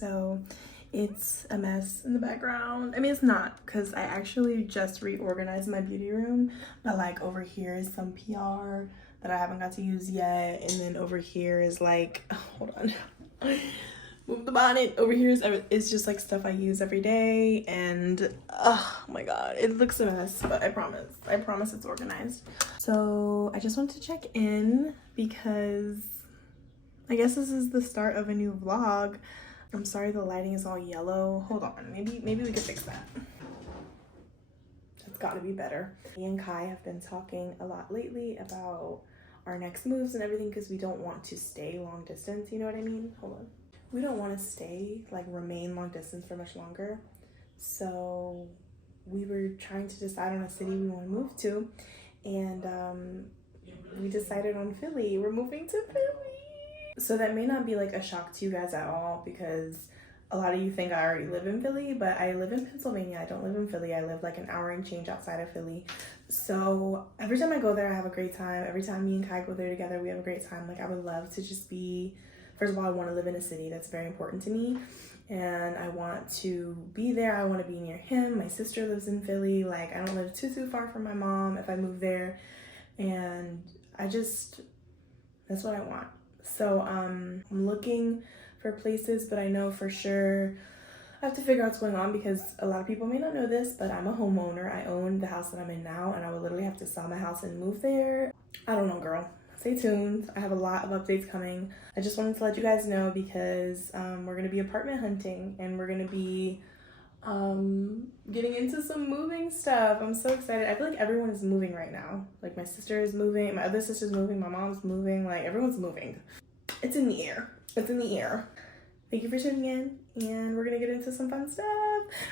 so it's a mess in the background. I mean, it's not, because I actually just reorganized my beauty room, but like over here is some PR that I haven't got to use yet, and then over here is like, hold on, move the bonnet. Over here is it's just like stuff I use every day, and oh my god, it looks a mess, but I promise it's organized. So I just wanted to check in because I guess this is the start of a new vlog. I'm sorry the lighting is all yellow. Hold on, maybe we could fix that. It's gotta be better. Me and Kai have been talking a lot lately about our next moves and everything, because we don't want to stay long distance, you know what I mean? Hold on. We don't want to stay, like, remain long distance for much longer. So we were trying to decide on a city we want to move to, and we decided on Philly. We're moving to Philly. So that may not be like a shock to you guys at all, because a lot of you think I already live in Philly, but I live in Pennsylvania. I don't live in Philly. I live like an hour and change outside of Philly. So every time I go there, I have a great time. Every time me and Kai go there together, we have a great time. Like, I would love to just be, first of all, I want to live in a city. That's very important to me. And I want to be there. I want to be near him. My sister lives in Philly. Like, I don't live too far from my mom if I move there. And that's what I want. So I'm looking for places, but I know for sure I have to figure out what's going on, because a lot of people may not know this, but I'm a homeowner. I own the house that I'm in now, and I would literally have to sell my house and move there. I don't know, girl. Stay tuned. I have a lot of updates coming. I just wanted to let you guys know, because we're going to be apartment hunting, and we're going to be getting into some moving stuff. I'm so excited. I feel like everyone is moving right now. Like, my sister is moving, my other sister's moving, my mom's moving, like, everyone's moving. It's in the air. It's in the air. Thank you for tuning in, and we're gonna get into some fun stuff.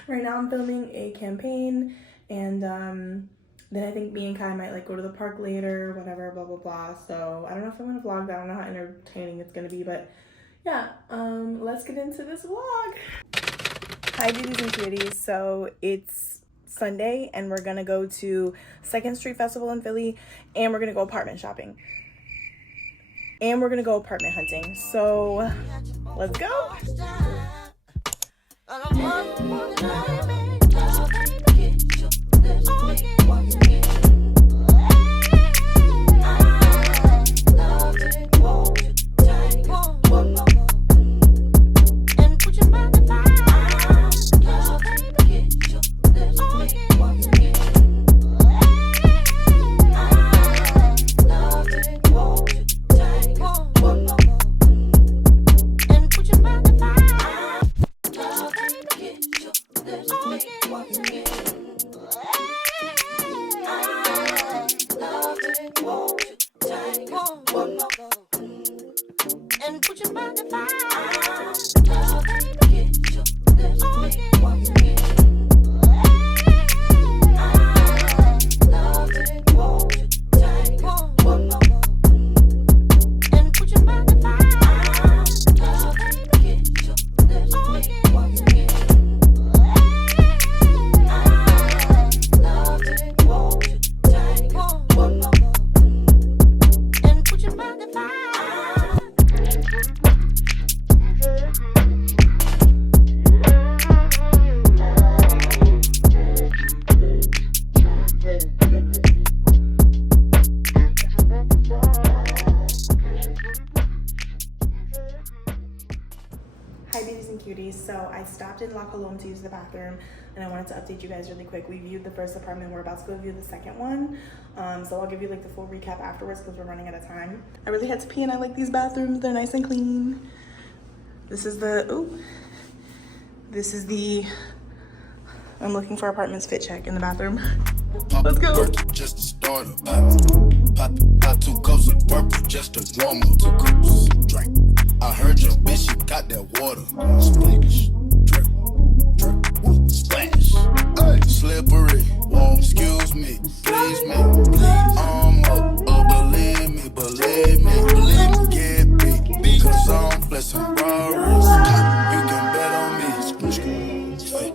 Right now I'm filming a campaign, and then I think me and Kai might like go to the park later, whatever, blah blah blah. So I don't know if I'm gonna vlog that. I don't know how entertaining it's gonna be, but yeah, let's get into this vlog. Hi beauties and cuties. So it's Sunday, and we're gonna go to 2nd Street Festival in Philly, and we're gonna go apartment shopping, and we're gonna go apartment hunting. So let's go. So I stopped in Khloe to use the bathroom, and I wanted to update you guys really quick. We viewed the first apartment. We're about to go view the second one. So I'll give you like the full recap afterwards, because we're running out of time. I really had to pee, and I like these bathrooms. They're nice and clean. This is the I'm looking for apartments fit check in the bathroom. Let's go. Just to start pop 2 cups of purple just to warm up. 2 cups, drink. I heard your bitch, she got that water. Splash, drip, drip, splash. Hey. Slippery, whoa, excuse me, please me, please. Up, believe me, get big, cause I'm blessing Rories. You can bet on me. Hey,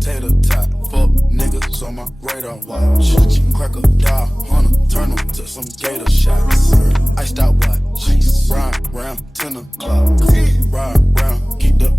tater tot, fuck niggas on my radar watch. Crack a dial, hunter, turn them to some gator shots. I stop watch, ride round 10 o'clock, ride round, keep the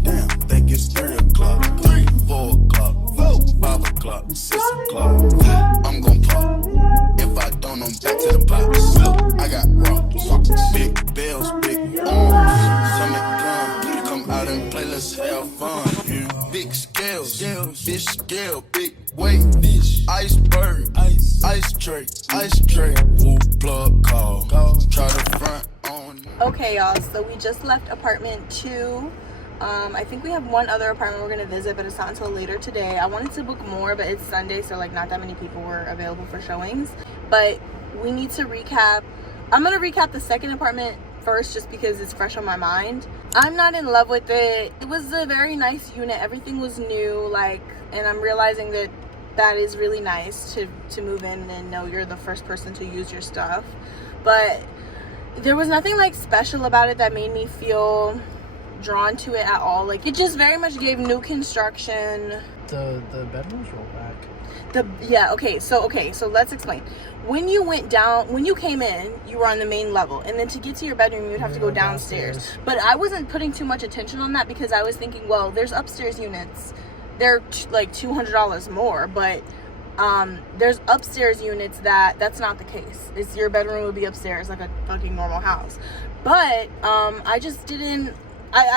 scales, fish scale, big weight, fish, iceberg, ice tray, woo plug call, try to front on. Okay, y'all, so we just left apartment 2. I think we have one other apartment we're gonna visit, but it's not until later today. I wanted to book more, but it's Sunday, so like not that many people were available for showings. But we need to recap. I'm gonna recap the second apartment first just because it's fresh on my mind. I'm not in love with it. It was a very nice unit. Everything was new, like, and I'm realizing that that is really nice to move in and know you're the first person to use your stuff. But there was nothing like special about it that made me feel drawn to it at all. Like, it just very much gave new construction. The bedrooms roll back. Okay, so let's explain. When you came in, you were on the main level, and then to get to your bedroom you would have to go downstairs. But I wasn't putting too much attention on that because I was thinking, well, there's upstairs units, they're like $200 more, but there's upstairs units that's not the case. It's your bedroom would be upstairs like a fucking normal house. But I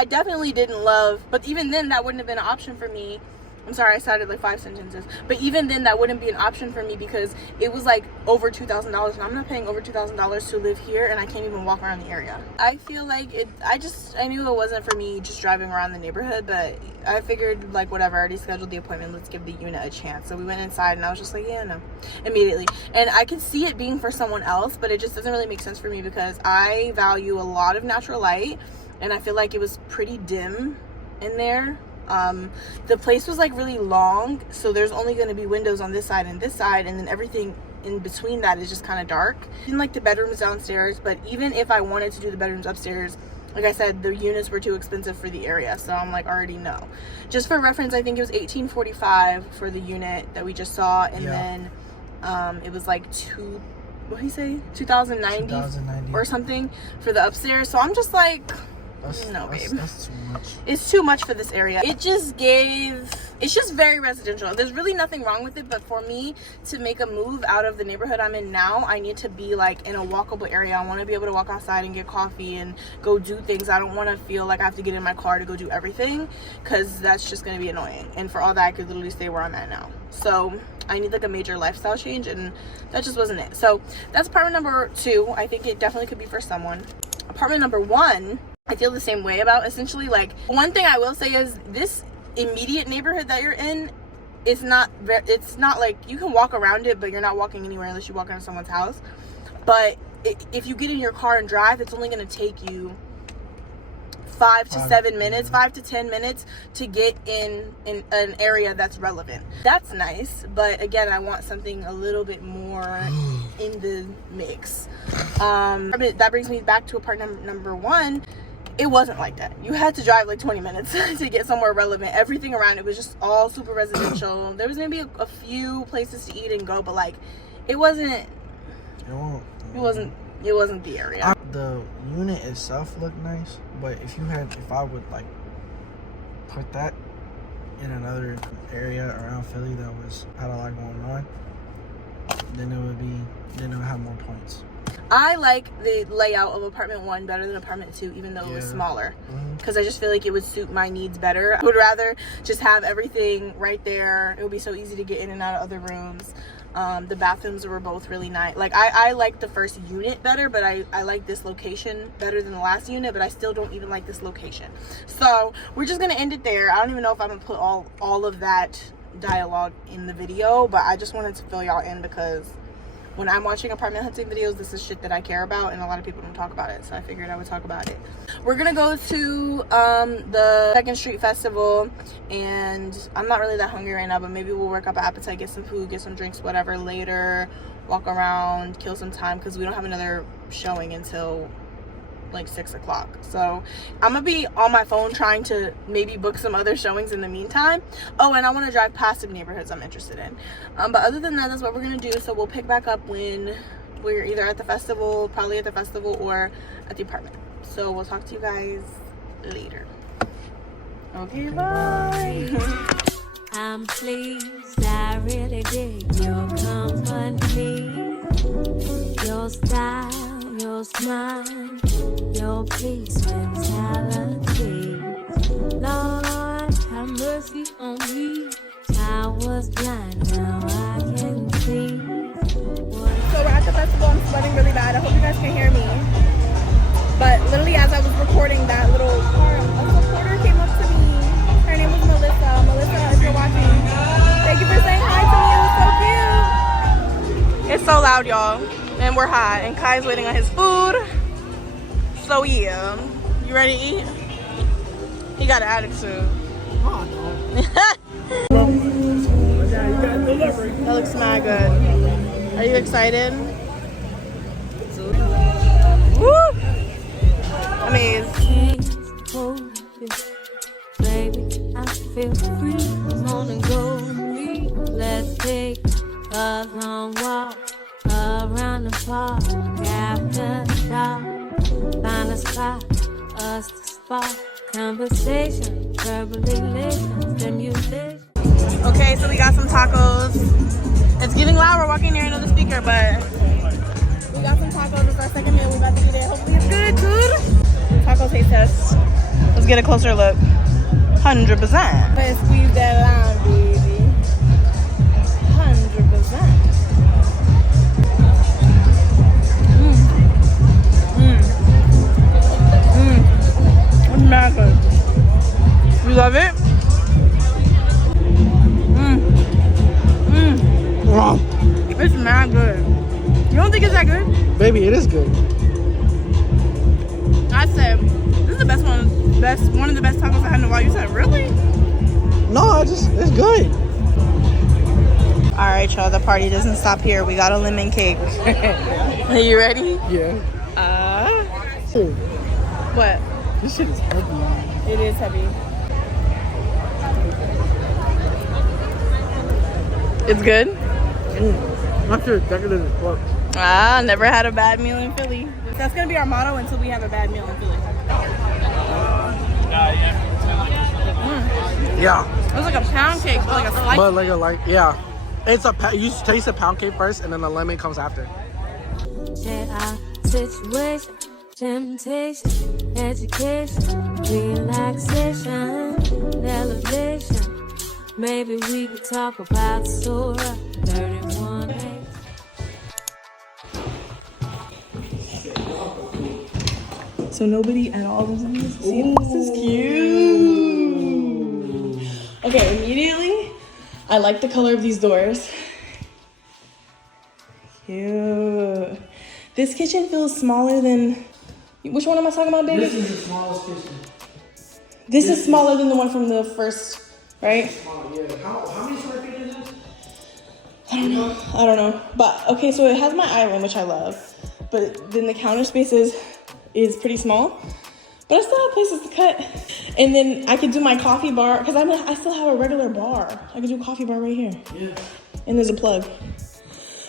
definitely didn't love, but even then that wouldn't have been an option for me. I'm sorry, I started like 5 sentences. But even then that wouldn't be an option for me because it was like over $2,000, and I'm not paying over $2,000 to live here, and I can't even walk around the area. I feel like I knew it wasn't for me just driving around the neighborhood, but I figured like whatever, I already scheduled the appointment, let's give the unit a chance. So we went inside and I was just like, yeah, no, immediately. And I could see it being for someone else, but it just doesn't really make sense for me because I value a lot of natural light, and I feel like it was pretty dim in there. The place was like really long, so there's only going to be windows on this side, and then everything in between that is just kind of dark. I didn't like the bedrooms downstairs, but even if I wanted to do the bedrooms upstairs, like I said, the units were too expensive for the area, so I'm like, already no. Just for reference, I think it was $1,845 for the unit that we just saw, and then it was like $2,090 or something for the upstairs. So I'm just like, no, babe, that's too much. It's too much for this area. It's just very residential. There's really nothing wrong with it, but for me to make a move out of the neighborhood I'm in now, I need to be like in a walkable area. I want to be able to walk outside and get coffee and go do things. I don't want to feel like I have to get in my car to go do everything, because that's just going to be annoying. And for all that, I could literally stay where I'm at now. So I need like a major lifestyle change, and that just wasn't it. So that's apartment number 2. I think it definitely could be for someone. Apartment number 1, I feel the same way about. Essentially, like, one thing I will say is this immediate neighborhood that you're in is it's not like you can walk around it, but you're not walking anywhere unless you walk into someone's house. But if you get in your car and drive, it's only going to take you 5 to 7 minutes, 5 to 10 minutes to get in an area that's relevant. That's nice, but again, I want something a little bit more in the mix. That brings me back to apartment number 1. It wasn't like that. You had to drive like 20 minutes to get somewhere relevant. Everything around it was just all super residential. There was maybe a few places to eat and go, but like it wasn't the area. The unit itself looked nice, but if I would like put that in another area around Philly that had a lot going on, then it would have more points. I like the layout of apartment 1 better than apartment 2, even though it was smaller, because I just feel like it would suit my needs better. I would rather just have everything right there. It would be so easy to get in and out of other rooms. The bathrooms were both really nice. Like, I like the first unit better, but I like this location better than the last unit, but I still don't even like this location. So we're just gonna end it there. I don't even know if I'm gonna put all of that dialogue in the video, but I just wanted to fill y'all in because when I'm watching apartment hunting videos, this is shit that I care about, and a lot of people don't talk about it, so I figured I would talk about it. We're gonna go to the 2nd Street Festival, and I'm not really that hungry right now, but maybe we'll work up an appetite, get some food, get some drinks, whatever later, walk around, kill some time, because we don't have another showing until like 6 o'clock. So I'm gonna be on my phone trying to maybe book some other showings in the meantime. Oh, and I want to drive past some neighborhoods I'm interested in, but other than that, that's what we're gonna do. So we'll pick back up when we're either at the festival, probably at the festival, or at the apartment. So we'll talk to you guys later. Okay, bye. I'm pleased, I really dig your company, your style, your smile, your peace mentality. Lord, have mercy on me. I was blind, now I can see. So we're at the festival. I'm sweating really bad. I hope you guys can hear me. But literally as I was recording that little part, a reporter came up to me. Her name was Melissa. Melissa, if you're watching, thank you for saying hi to me. It was so cute. It's so loud, y'all. And we're hot. And Kai's waiting on his food. So yeah. You ready to eat? He got an attitude. Oh, no. That looks mad good. Are you excited? Woo! Amazing. Baby, I feel free. Come on and go with me. Let's take a long walk around the park. After dark, find a spot, us to spark conversation, verbal elation, stimulation. Okay, so we got some tacos. It's getting loud. We're walking near another speaker, but we got some tacos. It's our second meal. We about to eat it. Hopefully it's good, dude. Taco taste test. Let's get a closer look. 100%. Let's squeeze that lime, baby. 100%. It's mad good. You love it? Wow. It's mad good. You don't think it's that good? Baby, it is good. I said this is the best one of the best tacos I had in a while. You said really? No, it's good. All right, y'all. The party doesn't stop here. We got a lemon cake. Are you ready? Yeah. Dude, What? this shit is heavy. It is heavy. It's good. Not sure decorative as fuck. Never had a bad meal in Philly. That's gonna be our motto until we have a bad meal in Philly. Yeah. It was like a pound cake, but like a slice. But yeah. It's you taste the pound cake first, and then the lemon comes after. Share our situation, temptation, education, relaxation, elevation. Maybe we could talk about Surah 31:8. So nobody at all does this. See, this is cute. Okay, immediately, I like the color of these doors. Cute. This kitchen feels smaller than. Which one am I talking about, baby? This is the smallest kitchen. This is smaller than the one from the first, right? Yeah. How many square feet is this? I don't know. But okay, so it has my island, which I love. But then the counter space is pretty small. But I still have places to cut. And then I could do my coffee bar, because I still have a regular bar. I could do a coffee bar right here. Yeah. And there's a plug.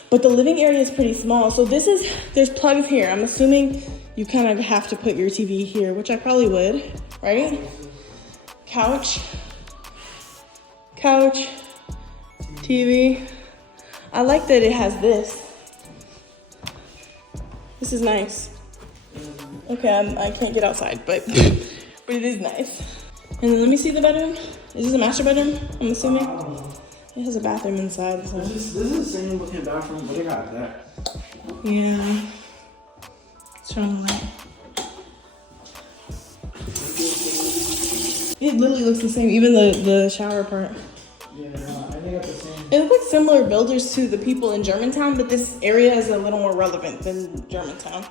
But the living area is pretty small. So there's plugs here. I'm assuming you kind of have to put your TV here, which I probably would, right? Couch, TV. I like that it has this. This is nice. Okay, I can't get outside, but it is nice. And then let me see the bedroom. Is this a master bedroom? I'm assuming. It has a bathroom inside. So. This is the same looking bathroom, but they got that. Yeah. Strong light. It literally looks the same, even the shower part. Yeah, I think it's the same. It looks like similar builders to the people in Germantown, but this area is a little more relevant than Germantown.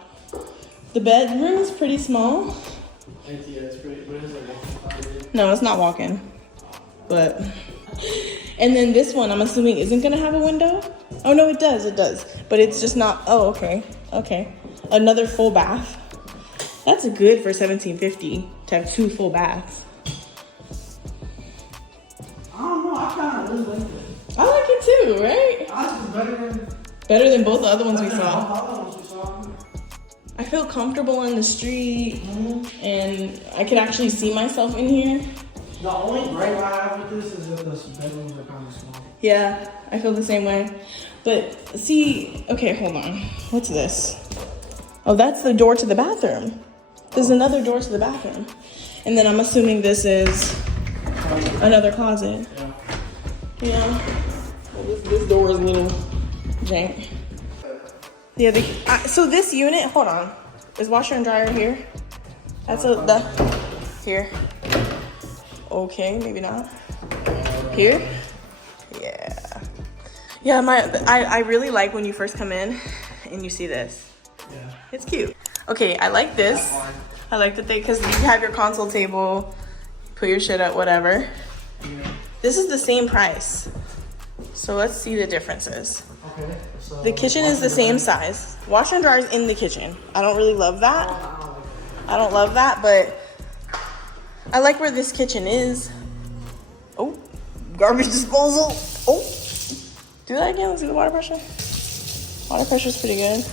The bedroom is pretty small. Yeah, it's pretty. What is it? No, it's not walk-in. But, and then this one, I'm assuming isn't gonna have a window. Oh no, it does. But it's just not. Oh, okay. Another full bath. That's good for $1,750 to have 2 full baths. I don't know. I kind of really like it. I like it too, right? I think it's Better than both the other ones we better than saw. all the other ones we saw. I feel comfortable in the street, and I could actually see myself in here. The only gripe I have with this is that the bedrooms are kind of small. Yeah, I feel the same way. But see, okay, hold on. What's this? Oh, that's the door to the bathroom. There's another door to the bathroom. And then I'm assuming this is Another closet. Yeah. Well, this door is a little jank. Yeah, so this unit, hold on. Is washer and dryer here? That's here. Okay, maybe not. Here? Yeah. Yeah, I really like when you first come in and you see this. Yeah. It's cute. Okay, I like this. I like that because you have your console table, put your shit up, whatever. Yeah. This is the same price. So let's see the differences. Okay. So The kitchen is the same size. Washer and dryer is in the kitchen. I don't really love that. I don't love that, but I like where this kitchen is. Oh, garbage disposal. Oh, do that again. Let's see the water pressure. Water pressure is pretty good.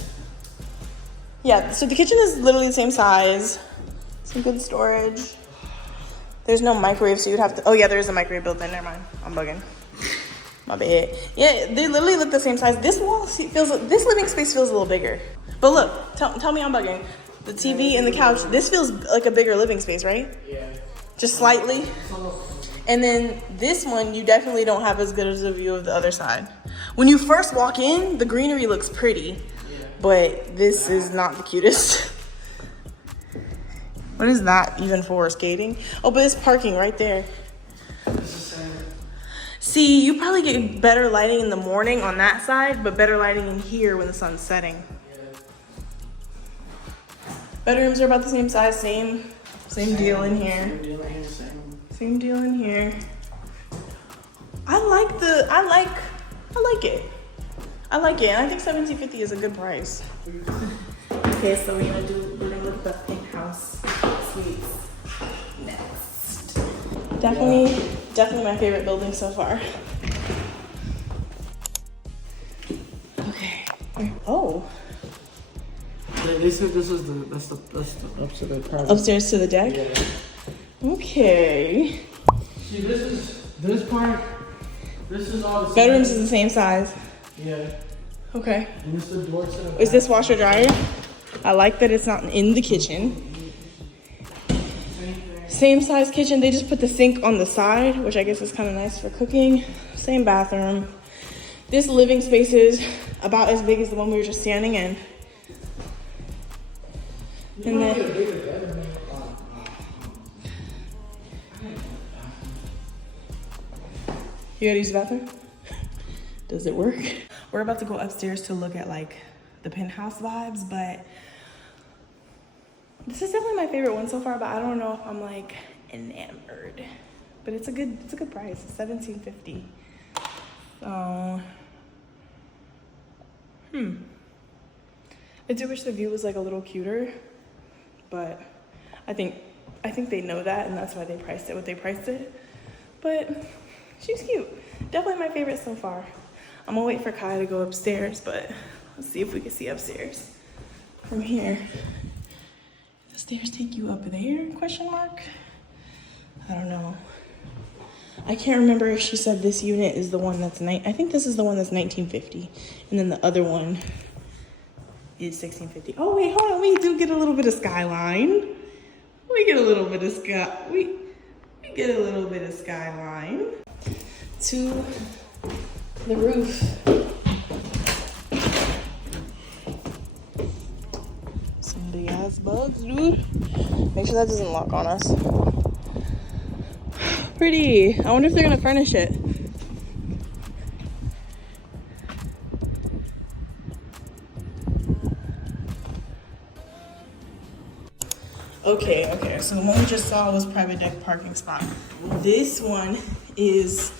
Yeah, so the kitchen is literally the same size. Some good storage. There's no microwave, so you'd have to. Oh yeah, there is a microwave built in. Never mind. I'm bugging. My bad. Yeah, they literally look the same size. This wall this living space feels a little bigger. But look, tell me I'm bugging. The TV and the couch. This feels like a bigger living space, right? Yeah. Just slightly. And then this one, you definitely don't have as good as a view of the other side. When you first walk in, the greenery looks pretty, but this is not the cutest. What is that even for? Skating? Oh, but it's parking right there. See, you probably get better lighting in the morning on that side, but better lighting in here when the sun's setting. Bedrooms are about the same size, same deal in here. Same deal in here. I like it. I like it, and I think $17.50 is a good price. Okay, so we're gonna look at the penthouse suites next. Definitely my favorite building so far. Okay. Oh. They said this is that's the up to the private. Upstairs to the deck? Yeah. Okay. See, this part, this is all the same. Bedrooms is the same size. Yeah. Okay. And it's the door to the back. Is this washer dryer? I like that it's not in the kitchen. Same size kitchen. They just put the sink on the side, which I guess is kind of nice for cooking. Same bathroom. This living space is about as big as the one we were just standing in. And then you gotta use the bathroom? Does it work? We're about to go upstairs to look at like the penthouse vibes, but this is definitely my favorite one so far, but I don't know if I'm like enamored. But it's a good price. It's $17.50. So I do wish the view was like a little cuter, but I think they know that, and that's why they priced it what they priced it. But she's cute. Definitely my favorite so far. I'm gonna wait for Kai to go upstairs, but let's see if we can see upstairs from here. The stairs take you up there? Question mark? I don't know. I can't remember if she said this unit is the one that's I think this is the one that's $19.50, and then the other one is $16.50. Oh wait, hold on. We do get a little bit of skyline. We get a little bit of we get a little bit of skyline to the roof. Some big ass bugs, dude. Make sure that doesn't lock on us. Pretty. I wonder if they're gonna furnish it. Okay, so the one we just saw was private deck parking spot. This one is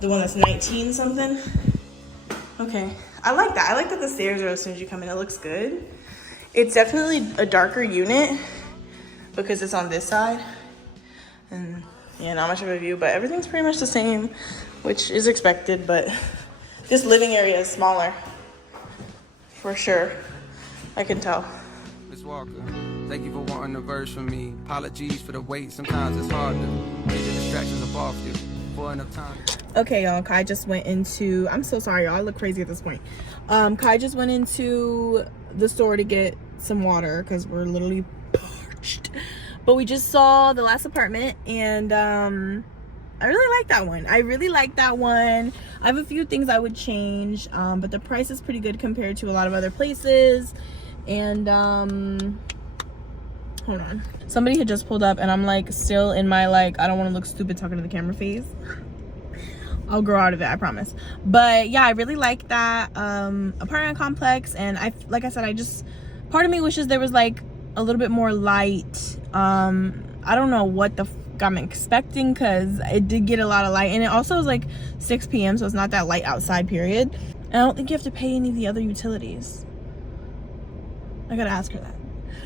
the one that's 19 something. Okay, I like that. I like that the stairs are as soon as you come in. It looks good. It's definitely a darker unit because it's on this side. And yeah, not much of a view, but everything's pretty much the same, which is expected, but this living area is smaller. For sure. I can tell. Miss Walker, thank you for wanting a verse from me. Apologies for the wait. Sometimes it's hard to get the distractions up off you for enough time. Okay, y'all, Kai just went into, I'm so sorry, y'all, I look crazy at this point. Kai just went into the store to get some water because we're literally parched. But we just saw the last apartment, and I really like that one. I really like that one. I have a few things I would change, but the price is pretty good compared to a lot of other places. And hold on, somebody had just pulled up and I'm like still in my like I don't want to look stupid talking to the camera phase. I'll grow out of it, I promise. But yeah, I really like that apartment complex, and like I said, I just, part of me wishes there was like a little bit more light. I don't know what the I'm expecting, because it did get a lot of light, and it also was like 6 p.m. so it's not that light outside, period. And I don't think you have to pay any of the other utilities. I gotta ask her that.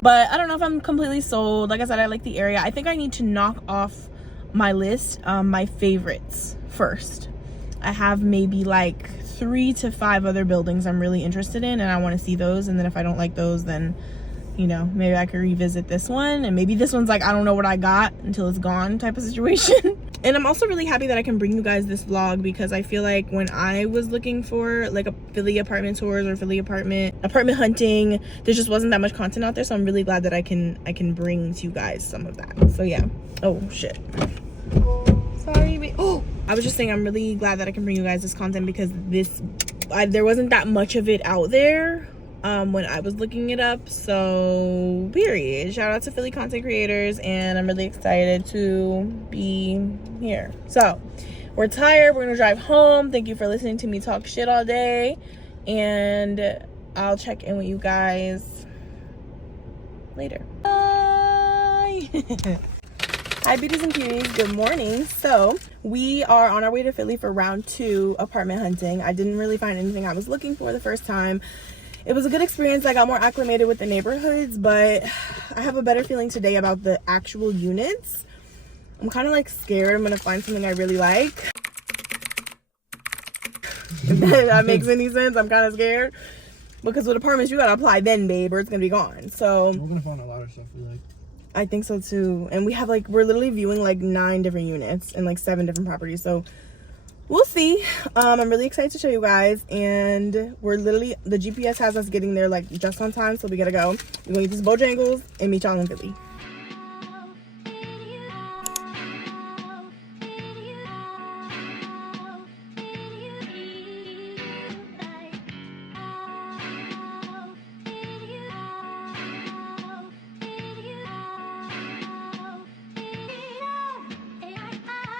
But I don't know if I'm completely sold. Like I said, I like the area. I think I need to knock off my list my favorites first. I have maybe like 3 to 5 other buildings I'm really interested in, and I want to see those. And then if I don't like those, then you know, maybe I could revisit this one, and maybe this one's like I don't know what I got until it's gone type of situation. And I'm also really happy that I can bring you guys this vlog, because I feel like when I was looking for like a Philly apartment tours or Philly apartment hunting, there just wasn't that much content out there. So I'm really glad that I can bring to you guys some of that. So yeah. Oh shit, sorry. Oh, I was just saying I'm really glad that I can bring you guys this content, because there wasn't that much of it out there when I was looking it up. So period, shout out to Philly content creators, and I'm really excited to be here. So we're tired, we're gonna drive home. Thank you for listening to me talk shit all day, and I'll check in with you guys later. Bye. Hi beauties and cuties, good morning. So we are on our way to Philly for round 2 apartment hunting. I didn't really find anything I was looking for the first time. It was a good experience. I got more acclimated with the neighborhoods, but I have a better feeling today about the actual units. I'm kind of like scared I'm gonna find something I really like. If that makes any sense. I'm kind of scared, because with apartments you gotta apply then, babe, or it's gonna be gone. So we're gonna find a lot of stuff we like. I think so too. And we have like, we're literally viewing like 9 different units and like 7 different properties. So we'll see. I'm really excited to show you guys, and we're literally, the GPS has us getting there like just on time, so we gotta go. We're gonna eat these Bojangles and meet y'all in Philly.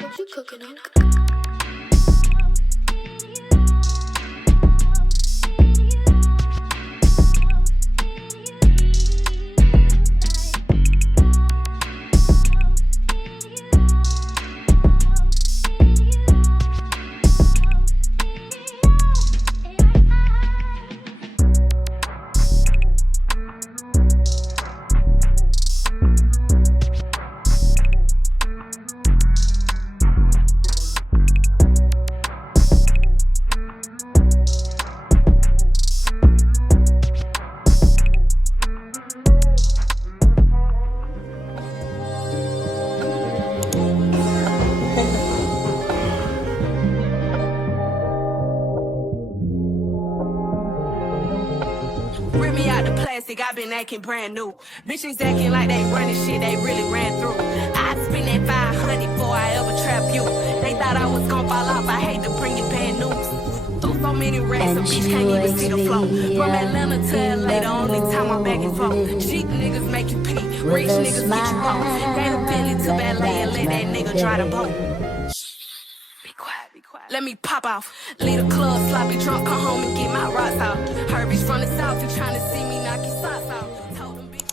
What you cooking on? Rip me out the plastic, I been acting brand new. Bitches acting like they running shit they really ran through. I'd spend that 500 before I ever trap you. They thought I was gon' fall off, I hate to bring you bad news. Through so many racks, a bitch can't even see the flow. From Atlanta to LA, the only time I'm back and forth. Cheap niggas make you pee, rich niggas get you home. Gave a Bentley to ballet and let that nigga dry the boat. Be quiet, be quiet. Let me pop off. Leave the club sloppy drunk, come home and get my rocks out. Her bitch from the south, you tryna see me knock your socks out. Told them bitch.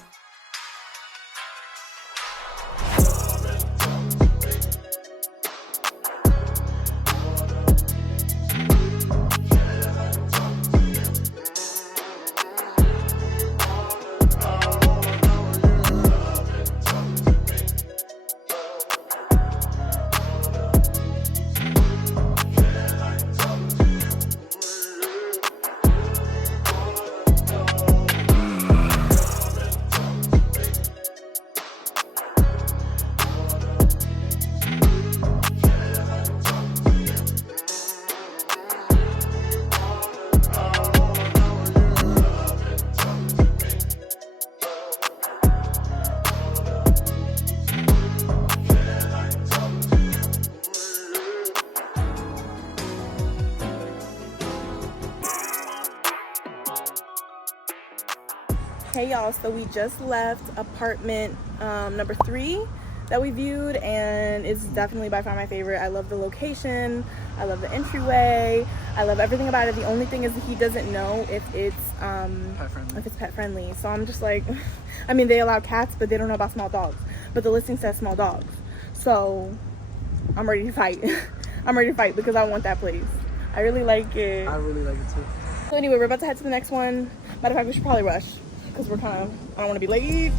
Hey y'all, so we just left apartment number 3 that we viewed, and it's definitely by far my favorite. I love the location, I love the entryway, I love everything about it. The only thing is that he doesn't know if it's pet friendly. So I'm just like, I mean, they allow cats, but they don't know about small dogs. But the listing says small dogs, so I'm ready to fight. I'm ready to fight because I want that place. I really like it. I really like it too. So anyway, we're about to head to the next one. Matter of fact, we should probably rush because we're kind of, I don't want to be late.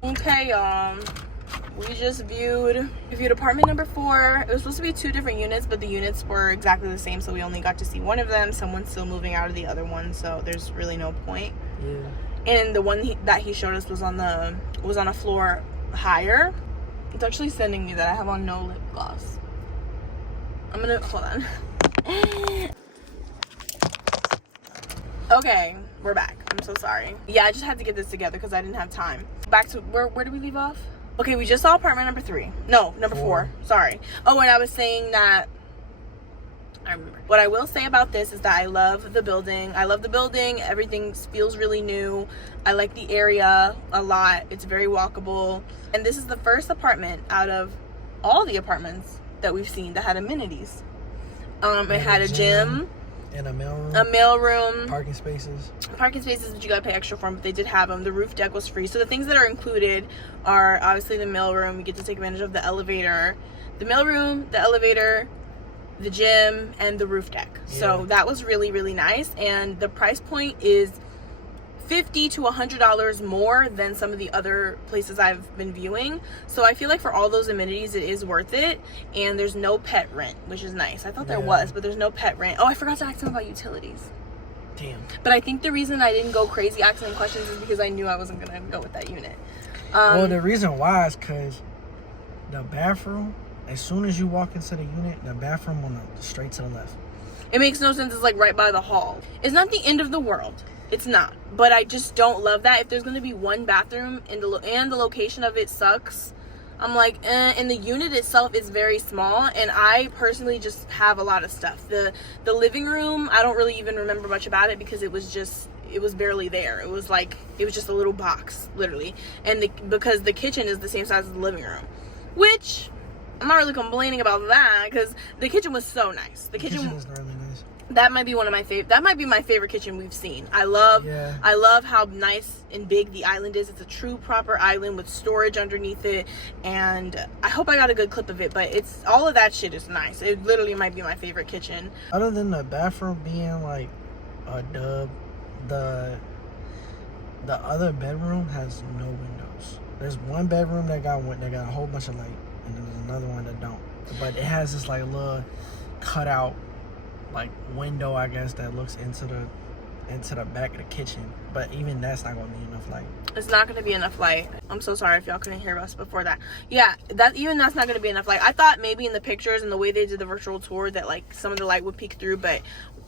Okay, y'all, we just viewed apartment number 4. It was supposed to be 2 different units, but the units were exactly the same, so we only got to see one of them. Someone's still moving out of the other one, so there's really no point. Yeah. And the one that he showed us was on a floor higher. It's actually sending me that I have on no lip gloss. I'm gonna hold on. Okay, we're back. I'm so sorry. Yeah, I just had to get this together because I didn't have time. Back to where did we leave off? Okay, we just saw apartment number 3. No, number 4. Sorry. Oh, and I was saying that I remember. What I will say about this is that I love the building. Everything feels really new. I like the area a lot. It's very walkable. And this is the first apartment out of all the apartments that we've seen that had amenities. It had a gym. And a mailroom. A mailroom. Parking spaces. Parking spaces that you gotta pay extra for, but they did have them. The roof deck was free. So the things that are included are obviously the mailroom. You get to take advantage of the elevator. The mailroom, the elevator, the gym, and the roof deck. Yeah. So that was really, really nice. And the price point is $50 to $100 more than some of the other places I've been viewing. So I feel like for all those amenities, it is worth it. And there's no pet rent, which is nice. I thought there was, but there's no pet rent. Oh, I forgot to ask them about utilities. Damn. But I think the reason I didn't go crazy asking questions is because I knew I wasn't gonna go with that unit. Well, the reason why is because the bathroom, as soon as you walk into the unit, the bathroom on the straight to the left. It makes no sense. It's like right by the hall. It's not the end of the world. It's not, but I just don't love that. If there's going to be one bathroom and the location of it sucks, I'm like, and the unit itself is very small, and I personally just have a lot of stuff. The living room, I don't really even remember much about it because it was barely there. It was just a little box, literally. And because the kitchen is the same size as the living room, which I'm not really complaining about that because the kitchen was so nice. The kitchen was really nice. That might be one of my favorite. That might be my favorite kitchen we've seen. I love how nice and big the island is. It's a true proper island with storage underneath it, and I hope I got a good clip of it. But it's all of that shit is nice. It literally might be my favorite kitchen. Other than the bathroom being like a dub, the other bedroom has no windows. There's one bedroom that got a whole bunch of light, and there's another one that don't. But it has this like little cutout like window, I guess, that looks into the back of the kitchen, but even that's not gonna be enough light. It's not gonna be enough light. I'm so sorry if y'all couldn't hear us before that. Yeah, that's not gonna be enough light. I thought maybe in the pictures and the way they did the virtual tour that like some of the light would peek through, but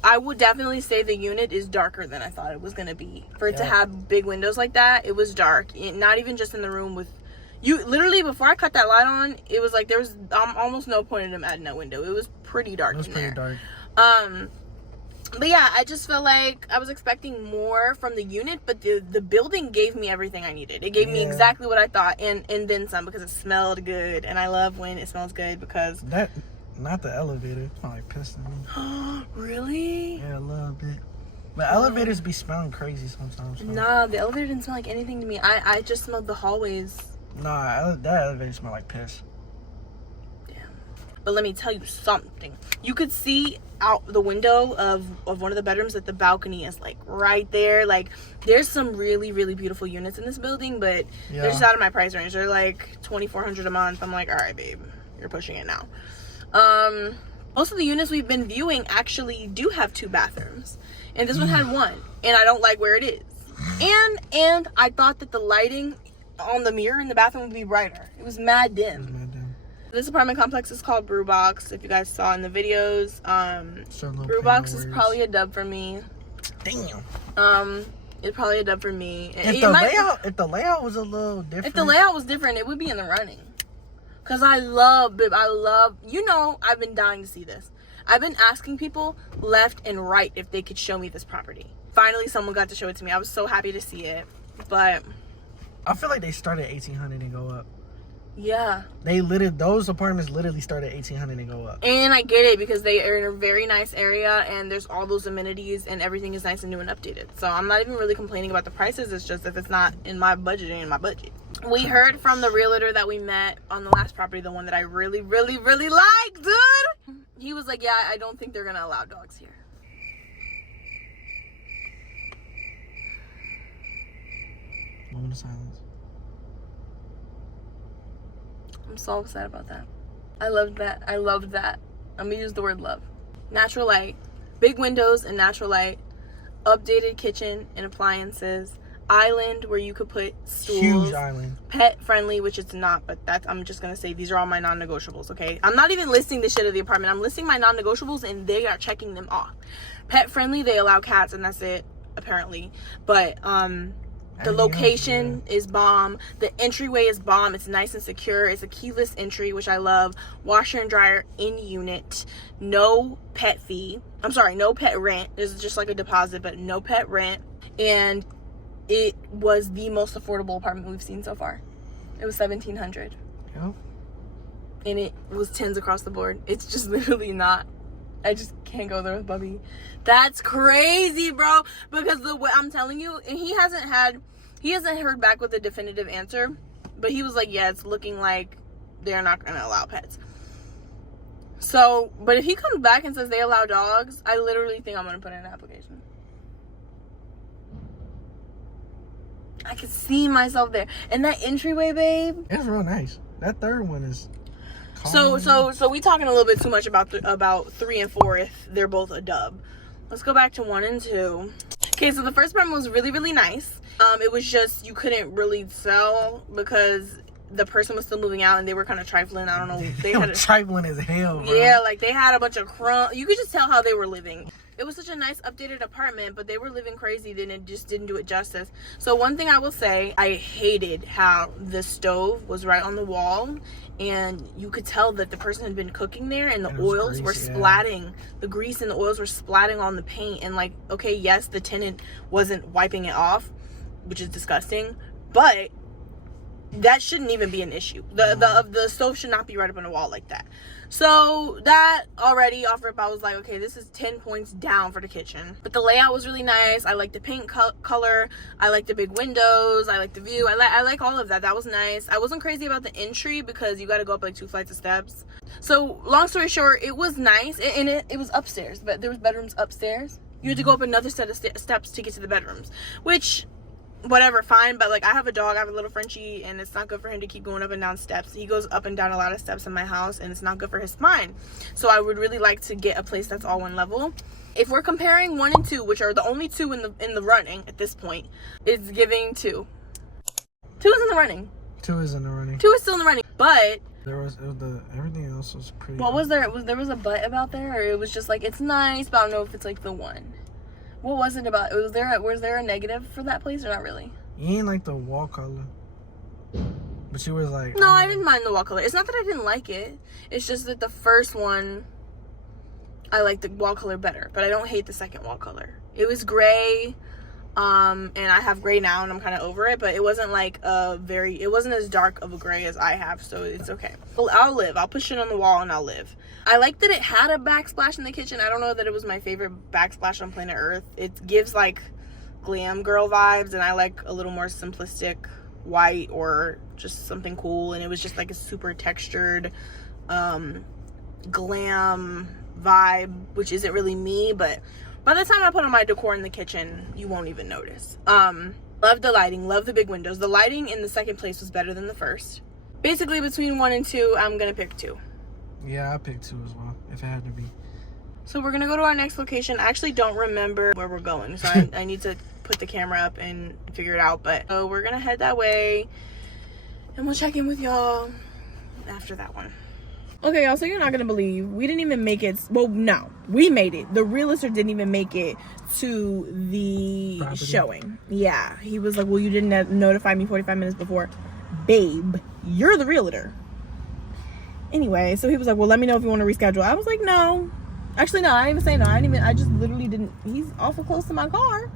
I would definitely say the unit is darker than I thought it was gonna be. For it to have big windows like that, it was dark. Not even just in the room with You literally, before I cut that light on, it was like there was almost no point in them adding that window. It was pretty dark. It was pretty dark. But yeah, I just felt like I was expecting more from the unit, but the building gave me everything I needed. It gave me exactly what I thought, and then some, because it smelled good, and I love when it smells good because that, not the elevator. It smelled like piss to me. Really? Yeah, a little bit. But elevators be smelling crazy sometimes. So. Nah, the elevator didn't smell like anything to me. I just smelled the hallways. Nah, that elevator smelled like piss. Damn. But let me tell you something. You could see out the window of one of the bedrooms that the balcony is like right there. Like there's some really, really beautiful units in this building, but they're just out of my price range. They're like $2,400 a month. I'm like, all right, babe, you're pushing it now. Most of the units we've been viewing actually do have 2 bathrooms, and this one had 1, and I don't like where it is. And I thought that the lighting on the mirror in the bathroom would be brighter. It was mad dim. This apartment complex is called Brew Box. If you guys saw in the videos, Brew Box is probably a dub for me. Damn. It's probably a dub for me. If the layout was a little different. If the layout was different, it would be in the running. Cause I love, you know, I've been dying to see this. I've been asking people left and right if they could show me this property. Finally, someone got to show it to me. I was so happy to see it, but I feel like they start at 1,800 and go up. Yeah. Those apartments literally start at 1,800 and go up. And I get it because they are in a very nice area and there's all those amenities and everything is nice and new and updated. So I'm not even really complaining about the prices. It's just if it's not in my budget, it ain't in my budget. We heard from the realtor that we met on the last property, the one that I really, really, really liked, dude. He was like, yeah, I don't think they're gonna allow dogs here. Moment of silence. I'm so upset about that. I loved that. I'm gonna use the word love. Natural light, big windows and natural light, updated kitchen and appliances, island where you could put stools. Huge island. Pet friendly, which it's not, but that's, I'm just gonna say these are all my non-negotiables, okay? I'm not even listing the shit of the apartment. I'm listing my non-negotiables and they are checking them off. Pet friendly, they allow cats and that's it, apparently. But the location is bomb. The entryway is bomb. It's nice and secure. It's a keyless entry, which I love. Washer and dryer in unit. No pet fee. I'm sorry, no pet rent. There's just like a deposit, but no pet rent. And it was the most affordable apartment we've seen so far. It was $1,700. Yep. And it was 10s across the board. It's just literally not. I just can't go there with Bubby. That's crazy, bro. Because the way I'm telling you, and he hasn't heard back with a definitive answer, but he was like, yeah, it's looking like they're not gonna allow pets. So, but if he comes back and says they allow dogs, I literally think I'm gonna put in an application. I could see myself there. And that entryway, babe, it's real nice. That third one is So we talking a little bit too much about 3 and 4 if they're both a dub. Let's go back to 1 and 2. Okay, so the first apartment was really, really nice. It was just you couldn't really tell because the person was still moving out and they were kind of trifling. I don't know. They had trifling as hell, bro. Yeah, like they had a bunch of crumb. You could just tell how they were living. It was such a nice updated apartment, but they were living crazy. Then it just didn't do it justice. So one thing I will say, I hated how the stove was right on the wall. And you could tell that the person had been cooking there and the oils were splatting. The grease and the oils were splatting on the paint. And like, okay, yes, the tenant wasn't wiping it off, which is disgusting. But that shouldn't even be an issue. The stove should not be right up on the wall like that. So that already off rip, I was like, okay, this is 10 points down for the kitchen. But the layout was really nice. I like the paint color. I like the big windows. I like the view. I like all of that. That was nice. I wasn't crazy about the entry because you got to go up like 2 flights of steps. So long story short, it was nice. And it was upstairs, but there was bedrooms upstairs. You had to go up another set of steps to get to the bedrooms, which whatever, fine. But like, I have a dog, I have a little Frenchie, and it's not good for him to keep going up and down steps. He goes up and down a lot of steps in my house and it's not good for his spine. So I would really like to get a place that's all one level. If we're comparing 1 and 2, which are the only 2 in the running at this point, it's giving 2. 2 is in the running. 2 is in the running. 2 is still in the running, but everything else was pretty. What was there? There was a but about there, or it was just like it's nice, but I don't know if it's like the one. What was it about? Was there a negative for that place or not really? You ain't like the wall color, but But you was like, No, I didn't mind the wall color. It's not that I didn't like it. It's just that the first one, I liked the wall color better. But I don't hate the second wall color. It was gray. And I have gray now and I'm kind of over it. But it wasn't like it wasn't as dark of a gray as I have. So it's okay. Well, I'll live. I'll put shit on the wall and I'll live. I like that it had a backsplash in the kitchen. I don't know that it was my favorite backsplash on planet Earth. It gives like glam girl vibes. And I like a little more simplistic white or just something cool, and it was just like a super textured glam vibe, which isn't really me, but by the time I put on my decor in the kitchen, you won't even notice. Love the lighting, love the big windows. The lighting in the second place was better than the first. Basically between 1 and 2, I'm gonna pick 2. Yeah, I picked 2 as well, if it had to be. So we're gonna go to our next location. I actually don't remember where we're going, so I need to put the camera up and figure it out. But so we're gonna head that way, and we'll check in with y'all after that one. Okay, y'all, so you're not gonna believe we didn't even make it. Well, no, we made it. The realtor didn't even make it to the property showing. Yeah, he was like, well, you didn't notify me 45 minutes before. Babe, you're the realtor. Anyway, so he was like, well, let me know if you want to reschedule. I was like, no. Actually, no, I didn't even say no. I just literally didn't. He's awful close to my car.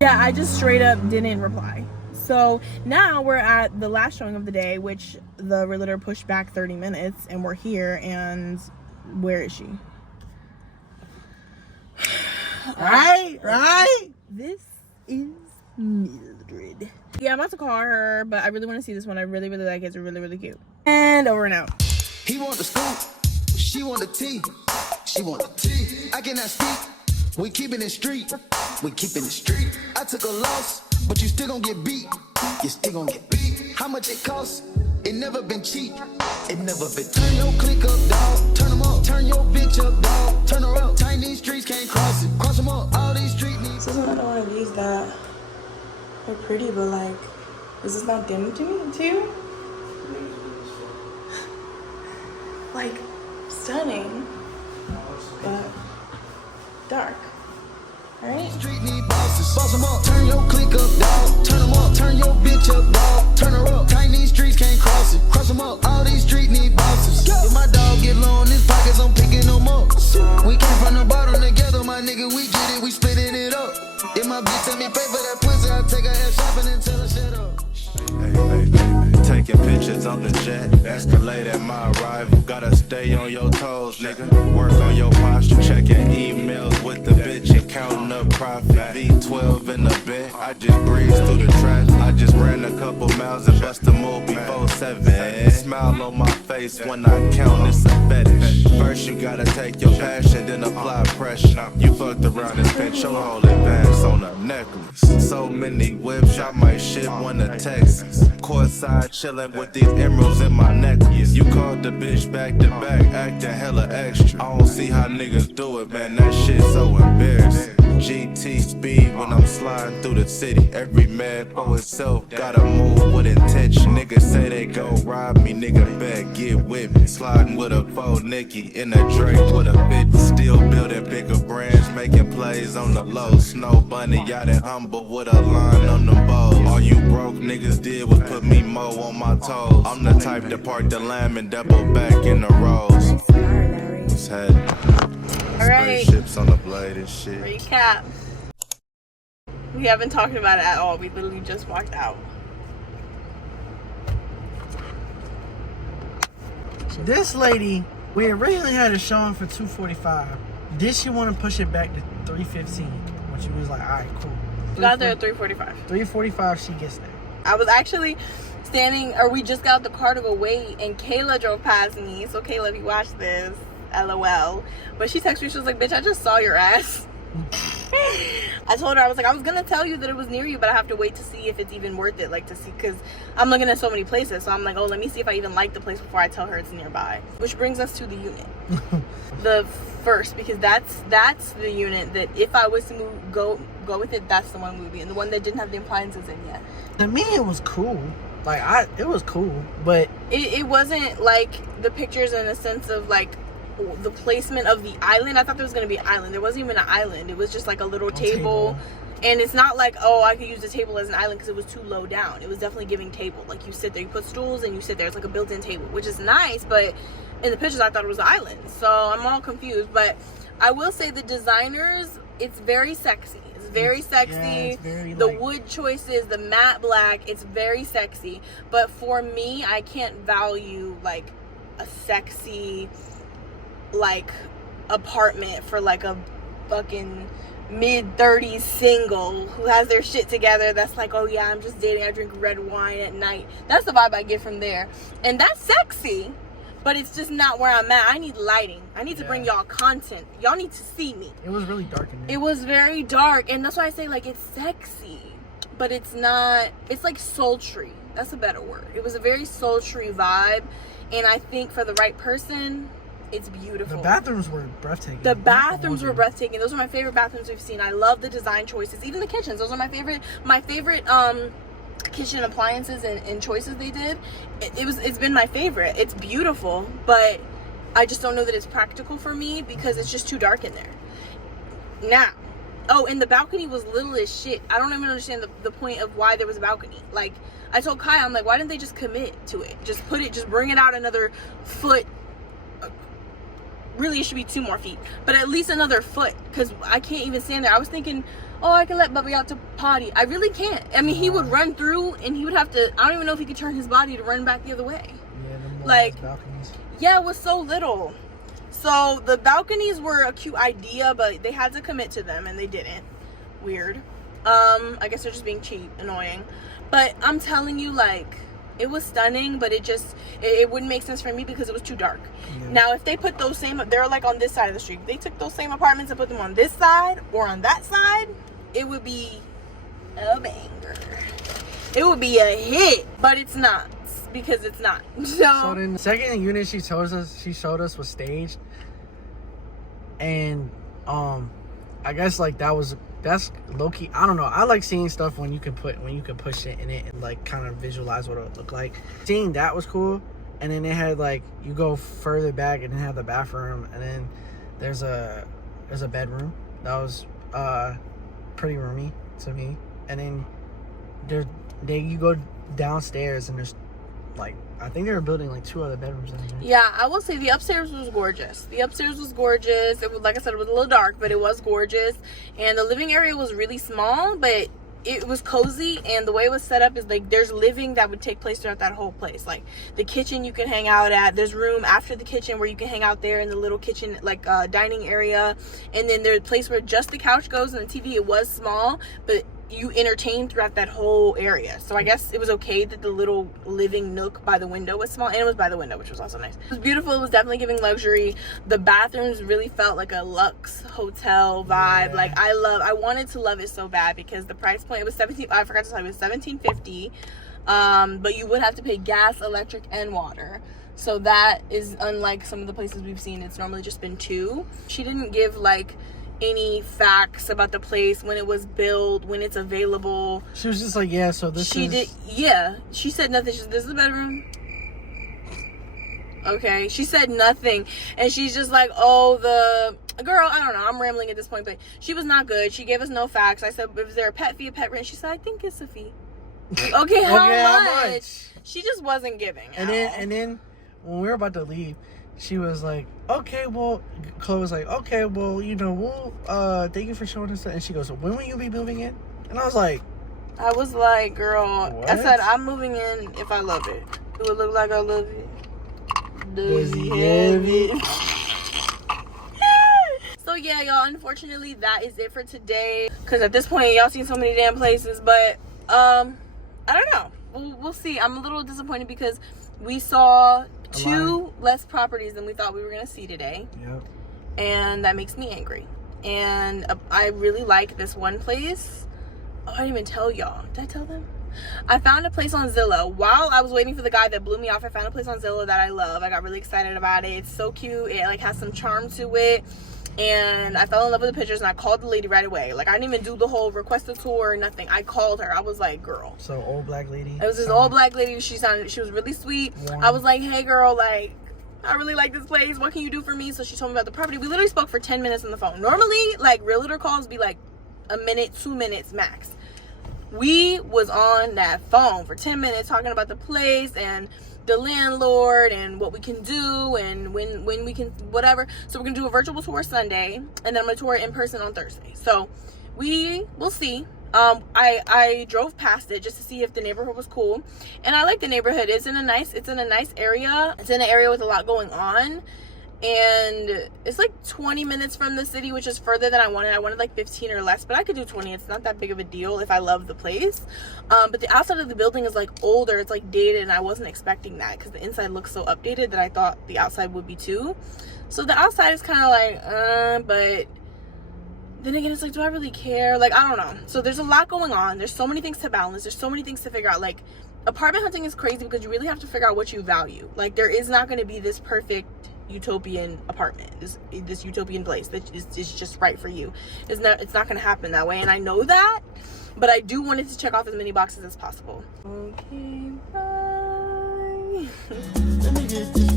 Yeah, I just straight up didn't reply. So now we're at the last showing of the day, which the realtor pushed back 30 minutes, and we're here. And where is she? Right? This is Mildred. Yeah, I'm about to call her, but I really want to see this one. I really, really like it. It's really, really cute. And over and out. He want the scoop, she want the tea. She want the tea. I cannot speak. We keeping it street. We keeping it street. I took a loss, but you still gon' get beat. You still gon' get beat. How much it costs? It never been cheap. It never been. Turn your click up, dog. Turn them up. Turn your bitch up, dog. Turn her up. Tiny streets can't cross it. Cross them up. All these street needs. This is one I don't want to use that. They're pretty, but like, is this not dim to me, to you? Like, stunning, but dark. Alright? Street need bosses. Boss them up. Turn your click up, dog. Turn them up. Turn your bitch up, dog. Turn her up. Tiny streets can't cross it. Cross them up. All these street need bosses. If my dog get low in his pockets, I'm picking them up. We came from the bottom together, my nigga. We get it. We splitting it up. If my bitch tell me pay for that pussy, I'll take her ass shopping and tell her shut up. Hey, taking pictures on the jet. Escalate at my arrival. Gotta stay on your toes, nigga. Work on your posture. Checking emails with the bitch and counting up profit. V12 in the bed. I just breezed through the traffic. I just ran a couple miles and bust a move before 7. Smile on my face when I count, it's a fetish. First you gotta take your passion, then apply pressure. You fucked around and spent your whole advance on a necklace. So many whips, I might ship one to Texas. Courtside chillin' with these emeralds in my necklace. You called the bitch back to back, acting hella extra. I don't see how niggas do it, man, that shit's so embarrassing. GT speed when I'm sliding through the city. Every man for himself, gotta move with intention. Niggas say they gon' rob me, nigga bet get with me. Sliding with a faux Nicky in a Drake with a 50. Still building bigger brands, making plays on the low. Snow bunny out and humble with a line on them bows. All you broke niggas did was put me mo on my toes. I'm the type to park the lamb and double back in the rows. What's happening? Alright, Ships on the blade and shit. recap. We haven't talked about it at all. We literally just walked out. This lady, we originally had a showing for 2:45. Did she want to push it back to 3:15? When she was like, all right, cool. We got there at 3:45. 3:45, she gets there. I was actually standing, or we just got out the car to go wait, and Kayla drove past me. So Kayla, if you watch this, LOL. But she texted me, she was like, bitch, I just saw your ass. I told her, I was like, I was gonna tell you that it was near you, but I have to wait to see if it's even worth it, like to see, because I'm looking at so many places. So I'm like, oh, let me see if I even like the place before I tell her it's nearby. Which brings us to the unit. The first, because that's the unit that if I was to go with it, that's the one we would be in, the one that didn't have the appliances in yet. To me, it was cool. Like, it was cool, but it wasn't like the pictures in a sense of like the placement of the island. I thought there was gonna be an island. There wasn't even an island. It was just like a little table. And it's not like, oh, I could use the table as an island because it was too low down. It was definitely giving table. Like, you sit there, you put stools, and you sit there. It's like a built-in table, which is nice, but in the pictures, I thought it was an island. So I'm all confused. But I will say the designers, it's very sexy. It's very sexy. Yeah, it's very, the like, wood choices, the matte black, it's very sexy. But for me, I can't value, like, a sexy, like, apartment for, like, a fucking mid-30s single who has their shit together that's like, oh yeah, I'm just dating, I drink red wine at night. That's the vibe I get from there. And that's sexy, but it's just not where I'm at. I need lighting. I need to bring y'all content. Y'all need to see me. It was really dark in there. It was very dark, and that's why I say, like, it's sexy, but it's not, it's like sultry. That's a better word. It was a very sultry vibe, and I think for the right person, it's beautiful. The bathrooms were breathtaking. The bathrooms were breathtaking. Those are my favorite bathrooms we've seen. I love the design choices. Even the kitchens. Those are my favorite kitchen appliances and choices they did. It's been my favorite. It's beautiful, but I just don't know that it's practical for me because it's just too dark in there. Now, oh, and the balcony was little as shit. I don't even understand the point of why there was a balcony. Like, I told Kai, I'm like, why didn't they just commit to it? Just bring it out another foot. Really, it should be 2 more feet, but at least another foot, because I can't even stand there. I was thinking, oh, I can let Bubby out to potty. I really can't. I mean, he would run through, and he would have to, I don't even know if he could turn his body to run back the other way. Yeah, like, balconies. Yeah, it was so little. So the balconies were a cute idea, but they had to commit to them, and they didn't. Weird. I guess they're just being cheap, annoying. But I'm telling you, like, it was stunning, but it wouldn't make sense for me because it was too dark. Yeah. Now, if they put those same, they're like on this side of the street. If they took those same apartments and put them on this side or on that side, it would be a banger. It would be a hit, but it's not because it's not. So then the second unit she showed us was staged, and I guess like that's low-key. I don't know. I like seeing stuff when you can push it in it and like kind of visualize what it would look like. Seeing that was cool. And then they had like, you go further back and then have the bathroom, and then there's a bedroom that was pretty roomy to me. And then you go downstairs and there's like, I think they were building like 2 other bedrooms in there. Yeah, I will say the upstairs was gorgeous. The upstairs was gorgeous. It was, like I said, it was a little dark, but it was gorgeous. And the living area was really small, but it was cozy. And the way it was set up is like there's living that would take place throughout that whole place. Like the kitchen you can hang out at. There's room after the kitchen where you can hang out there in the little kitchen, like dining area. And then there's a place where just the couch goes and the TV. It was small, but you entertained throughout that whole area. So I guess it was okay that the little living nook by the window was small, and it was by the window, which was also nice. It was beautiful. It was definitely giving luxury. The bathrooms really felt like a luxe hotel vibe. Yeah. Like I wanted to love it so bad because the price point, it was I forgot to tell you, it was $17.50. But you would have to pay gas, electric, and water. So that is unlike some of the places we've seen. It's normally just been $2. She didn't give like any facts about the place, when it was built, when it's available. She was just like, yeah, so this she said nothing. She said, this is the bedroom. Okay, she said nothing. And she's just like, oh, the girl, I don't know, I'm rambling at this point, but she was not good. She gave us no facts. I said, is there a pet fee, a pet rent? She said, I think it's a fee. Okay, how much? She just wasn't giving. And then when we were about to leave, she was like, okay, well, Khloe was like, okay, well, you know, we'll, thank you for showing us that. And she goes, when will you be moving in? And I was like, girl, what? I said, I'm moving in if I love it. Do it look like I love it? Does he have it? So yeah, y'all, unfortunately, that is it for today. Because at this point, y'all seen so many damn places. But, I don't know. We'll see. I'm a little disappointed because we saw 2 less properties than we thought we were going to see today. Yep. And that makes me angry. And I really like this one place. Oh, I didn't even tell y'all. Did I tell them? I found a place on Zillow. While I was waiting for the guy that blew me off, I found a place on Zillow that I love. I got really excited about it. It's so cute. It like has some charm to it. And I fell in love with the pictures, and I called the lady right away. Like, I didn't even do the whole request a tour or nothing. I called her. I was like, girl. So, old black lady? It was this old black lady. She was really sweet. Warm. I was like, hey, girl, like, I really like this place. What can you do for me? So she told me about the property. We literally spoke for 10 minutes on the phone. Normally, like, realtor calls be like a minute, 2 minutes max. We was on that phone for 10 minutes talking about the place and the landlord and what we can do and when we can, whatever. So we're gonna do a virtual tour Sunday, and then I'm gonna tour in person on Thursday. So we will see. I drove past it just to see if the neighborhood was cool, and I like the neighborhood. It's in a nice area. It's in an area with a lot going on, and it's like 20 minutes from the city, which is further than I wanted. I wanted like 15 or less, but I could do 20. It's not that big of a deal if I love the place. But the outside of the building is like older, it's like dated, and I wasn't expecting that because the inside looks so updated that I thought the outside would be too. So the outside is kind of like but then again, it's like, do I really care? Like, I don't know. So there's a lot going on. There's so many things to balance. There's so many things to figure out. Like, apartment hunting is crazy because you really have to figure out what you value. Like, there is not going to be this perfect utopian apartment, this utopian place that is just right for you. It's not going to happen that way, and I know that, but I do want it to check off as many boxes as possible. Okay, bye. Let me get this